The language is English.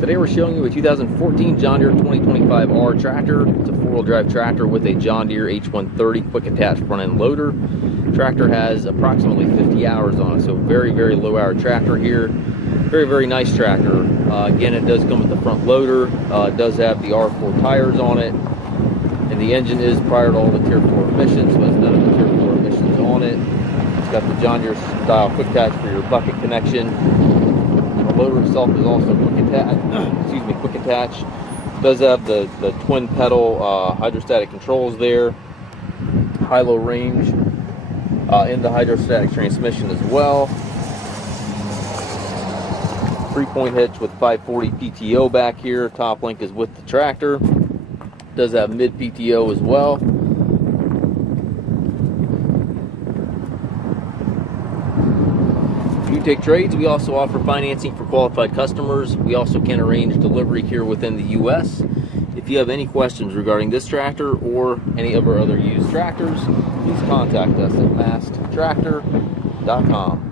Today we're showing you a 2014 John Deere 2025R tractor. It's a four-wheel drive tractor with a John Deere H130 quick attach front end loader. Tractor has approximately 50 hours on it, so very low hour tractor here. Very nice tractor. Again, it does come with the front loader. It does have the R4 tires on it, and the engine is prior to all the Tier 4 emissions, so it's none of the Tier 4 emissions on it. It's got the John Deere style quick attach for your bucket connection. The loader itself is also quick attach. It does have the twin pedal hydrostatic controls there, high-low range in the hydrostatic transmission as well. 3-point hitch with 540 PTO back here. Top link is with the tractor. It does have mid PTO as well. If you take trades, we also offer financing for qualified customers. We also can arrange delivery here within the U.S. If you have any questions regarding this tractor or any of our other used tractors, please contact us at masttractor.com.